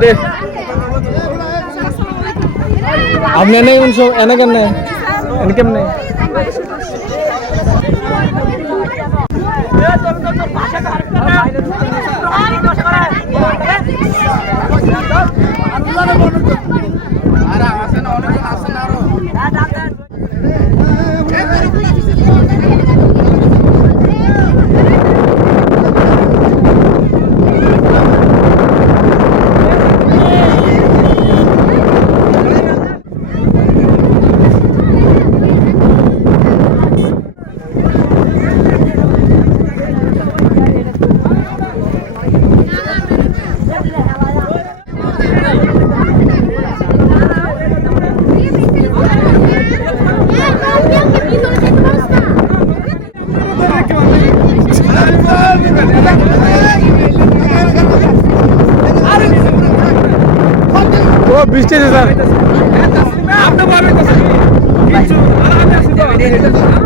সাইডে আপনি এনে কোন সব এনে কেমনে? বৃষ্টি sir. It's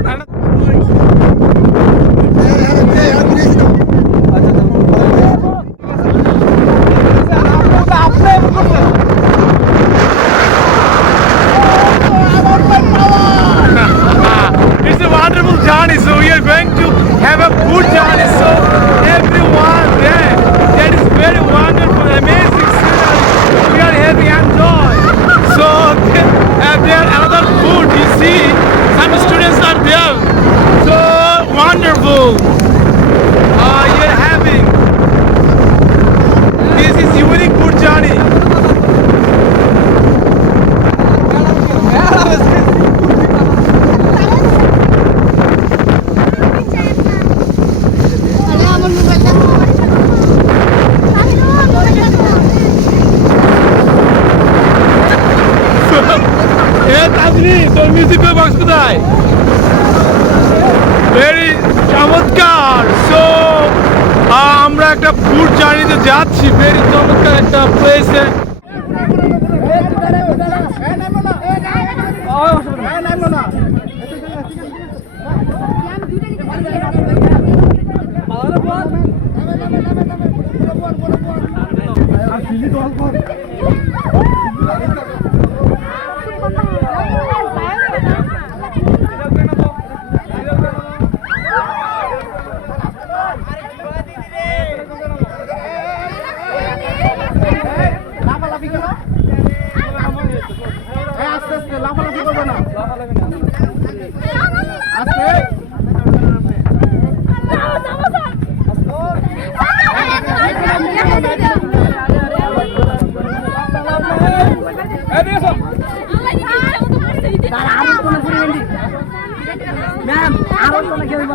see, some students are there. এ তাজনি তোর মিউজিক বক্স কোথায়? ভেরি চমৎকার। সো আমরা একটা ফুড জার্নিতে যাচ্ছি। ভেরি চমৎকার একটা প্লেসে ম্যাম আরও কোনো খেলব